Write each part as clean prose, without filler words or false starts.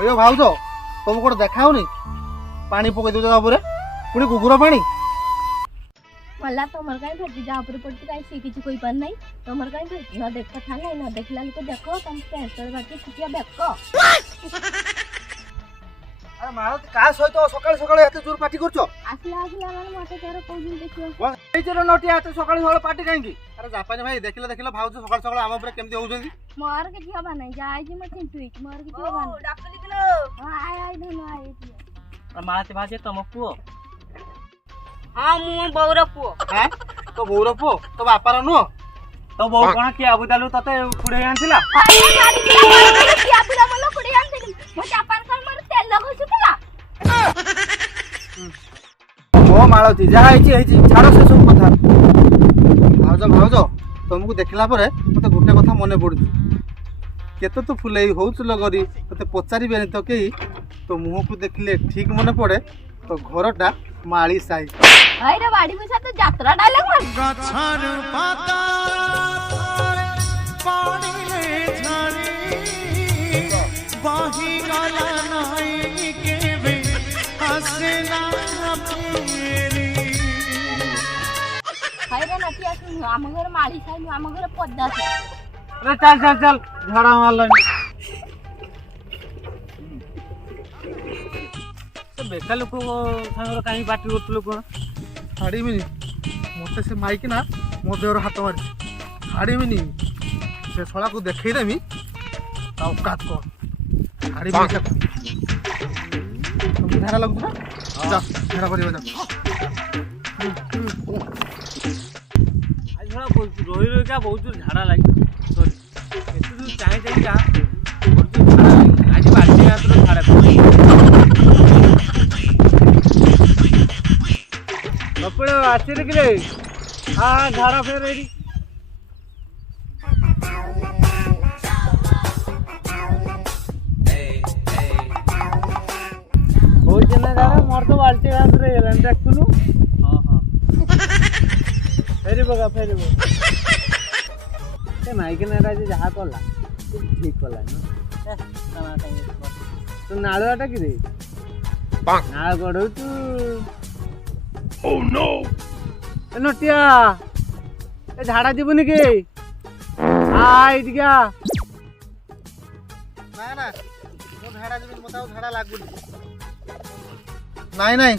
अयो भाउज तुम कोड देखाओनी पानी पके दो जगह पर पुणी कुकुर पानी मला तमर काई भेटी जा ऊपर पड़ती काई से किछ कोई पर नहीं तमर काई भेटी न देख था नहीं न देखला को देखो तुम पेंटर बाकी किया देखो अरे मारो का सहित सकाळ सकाळ एते जोर पार्टी करछो आसला माने मते तोर कोई दिन देखियो वा एई जरो नोटिया एते सकाळ सकाळ पार्टी काहेकी अरे जापानी भाई देखिला भाउज सकाळ सकाळ आम ऊपर केमती होउजंदी मोर के झिया बनाई जाय जी मत चिंटुई मोर के झिया बन डाकली गेलो हां आय धनो आय माते भाजे तम पुओ हां मु बौर पुओ हैं तो बौर पुओ तो बापार नो तो बौ कोन किया बुदालु तते पुडे आनथिला अरे गाड़ी किया बुदा बोलो कुड़ी आनथिली मो जापान कर मोर तेल घुसुतला ओ माळती जा हेची छाड़ो से सब कथा भाउज तुमको देखला परे मते गुटे कथा मने पड़ुची केते तो फुलेई होउछ लगरी तते पचारि बेनी तो केई तो मुह को देखले ठीक मने पड़े तो घरटा माली साई अरे बाड़ी में तो यात्रा डायलॉग मार गछर पाता पानी झाड़ी बाही गला नहीं केबे हसना फेरी हायरे नटिया सुन आम घर माली साई आम घर पद्दा से अरे चल झाड़ा मारल तो बेका लोक संगर काई पार्टी करतलो कोन छाड़ी मिनी मते से माइक ना मो देवर हाथ मारी छाड़ी मिनी से छला को देखई देमी ताऊ काट को छाड़ी मिनी तुम झाड़ा लगु ना जा झाड़ा करियो जा आज थोड़ा रोई का बहुत झाड़ा लागी सॉरी एतु जो चाहे का बहुत झाड़ा लागी आज बाल्टी हाथ झाड़ा कपड़े आछे रे हां झाड़ा फेर रेडी हो जने झाड़ा मोर तो बाल्टी हाथ रे गेलन देखुनु हां हां फेरी बगा ए माइक ने राजे जहा कोला ठीक कोला न तना तू नाळाटा कि रे नाळ गडू तू Oh no! ए नटिया ए झाड़ा जीवनी के आइ दिया ना ना मो झाड़ा जमी मताओ झाड़ा लागुनी नहीं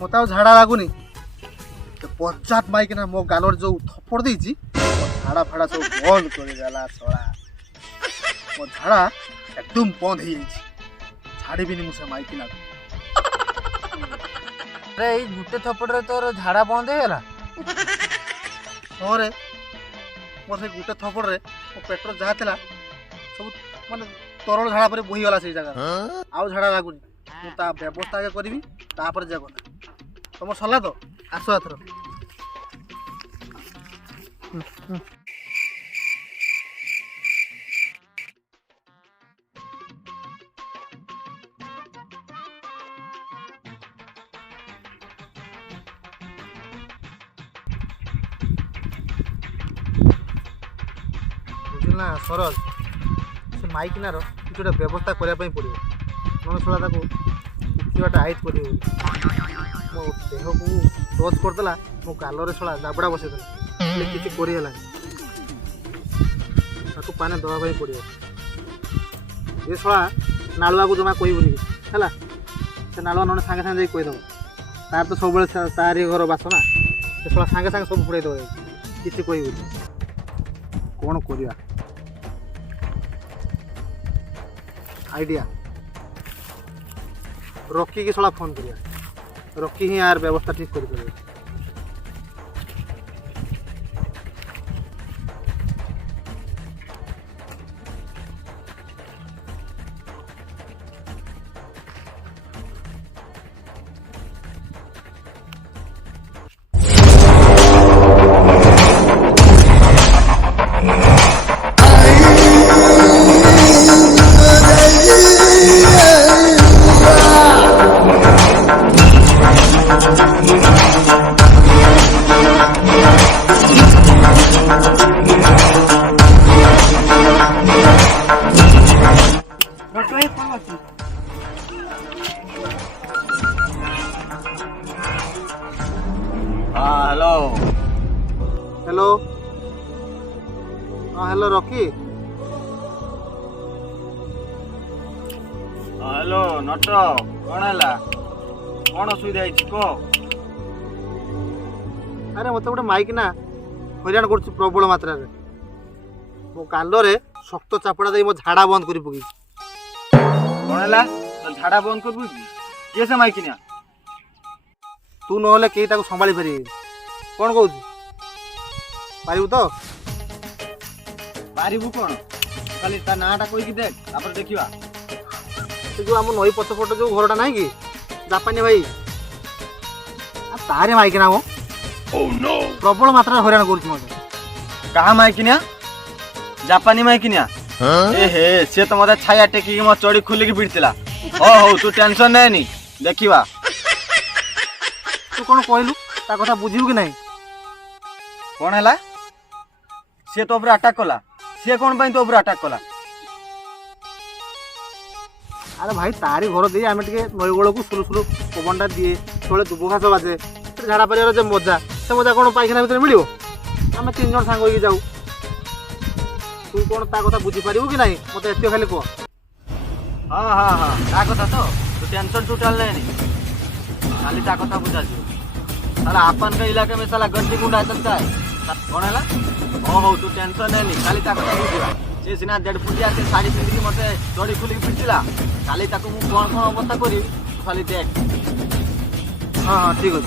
मताओ झाड़ा लागुनी तो पचात माइक ना मो गालर जो थप्पड़ देछि झाड़ा फाड़ा सब बंद कर देला सळा मो झाड़ा एकदम बंद हो जाइछि छाड़ी बिनी मुसे माइक ना अरे ई गुटे थप्पड़ रे तोर झाड़ा बंद हे गेला होरे मो से गुटे थप्पड़ रे मो पेट्रोल जहा थिला सब माने तरल झाड़ा पर बोही वाला से जगह आउ झाड़ा लागुनी मु ता व्यवस्था के करबी तापर जे कोना तुम सला तो आसो आथरो ना सरल से माइक ना किसी गोटे व्यवस्था करने पड़ो नन शला किसी हाइट कर मो देह को टच करदेला मो गालरे शला जाबड़ा बसईदेला किसी करगला पाने दवाई पड़ो ये शला नालुआ को जमा कहबूनी है से नालुआ नने सांगे सांगे कहीदेव तार तो सब तारी घर बास ना से शला सांगे सांगे सब पुड़े देव किसी कहबूनी कौन करवा आइडिया रॉकी की सला फोन करिया रॉकी ही यार व्यवस्था ठीक कर Yeah. हेलो हेलो हाँ हेलो रॉकी हेलो नट कौन है कौन असुविधा कह अरे मत गोटे माइक ना हईराण कर प्रबल मात्रा मो कालरे शक्त चापड़ा दे मो झाड़ा बंद कर पकई कौन है तो झाड़ा बंद कर किए से माइकिनिया तू नहले कई ताको संभाली पारि कौन कहू पारिबु तो पारिबु कौन खाली ता नाटा कहीकि देख तापर देखिबा से जो आम नई पछपट जो घरटा ना कि जापानी भाई तारे माइक ना मो प्रबल मात्रा हईराण कर कहा माइकिनिया जापानी माइकिनिया ए हे से तो मते छाया टेकी मो चोड़ी खुली की बिड़तिला ओ हो तू टेंशन नै नी देखिबा तू कौन कहलु ता कथा बुझिबु कि नहीं कौन है से तो ऊपर अटैक कला से कौन पाई तो ऊपर अटैक कला अरे भाई तारी घर दे आम टे नईगोल को सुलु सुलु पवनटा दिए थोड़े दुब घास बाजे झाड़ा पारिबार जो मजा से मजा कौन पाइखाना भितर मिल आम 3 जन सांग होगी जाऊ तू कौन ता कथा बुझी पारिबु कि नहीं मते एते खाली कह हाँ हाँ हाँ ता कथा तो तू टेंशन टोटल नहीं खाली ता कथा बुझा साला अपन के इलाके में साला गड्डी गुंडा चलता है कौन है ओ हो तू टेंशन नहीं खाली ता कथा बुझिबा से सिना 1.5 फुटिया से साड़ी पिंधि मते चोरी खुली पिटिला खाली ताको मु कोन कोन अवस्था करी तू खाली देख हाँ हाँ ठीक है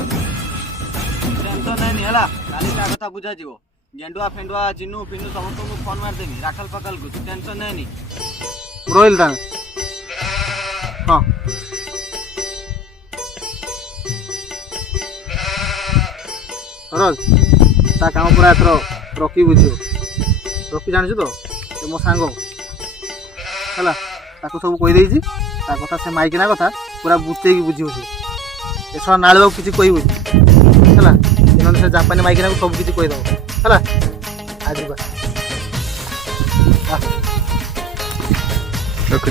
टेंशन नहीं हला खाली ता कथा बुझा जीवो गेंडुआ फेंडुआ जिन्नू फिन्नू समस्त को फोन मार देनी राखल पकल को तू टेंशन नहीं रोहिल ता हाँ सरोज ता काम पूरा एथर रॉकी बुझियो रॉकी जानिछु तो से मो सांग हला ताको सब कहि देइछि ता कथा से माइकिना कथा पूरा बुझते की बुझियो से एसरा नाळबा किछि कहिबो हला इनन से जापानी माइकिना को सब किछि कहि दो हला आज बा रखु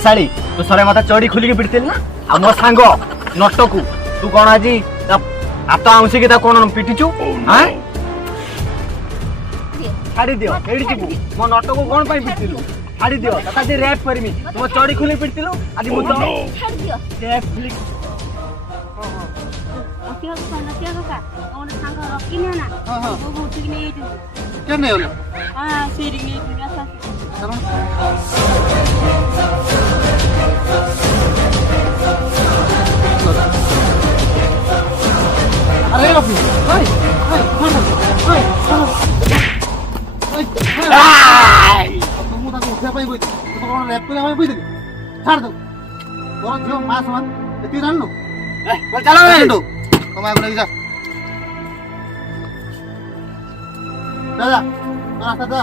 साड़ी तू सरे मत चोरी खुली की पिटतिल ना आ मो सांग नटकू तू कौन आज हाथ आउसी के कौन पिटिचु हां छाड़ी दियो एडी जीवु मो नटकू कौन पाई पिटिलु छाड़ी दियो तका दे रैप करमी मो चोरी खुली पिटतिलु आज मु तो छाड़ दियो रैप खुली नतिया का और सांग रखी ना हाँ हाँ वो उठ के नहीं क्या नहीं होला हां शेरिंग नहीं दुनिया सा अरे रॉकी हाय हाय हाय हाय तुम ताको उठा पाई बोई तो कौन रैप करे बोई दे छाड़ दो तोर जो मां समान एती जाननु बोल चलो रे तो कमाय को नहीं जा दादा रास्ता दा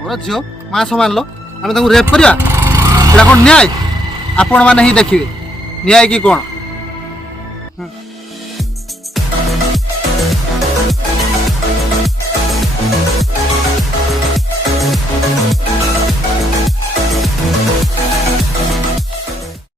और झियो मां समान लो आमे ताको रैप करिया एला कोन न्याय आपण माने ही देखिबे न्याय की कोन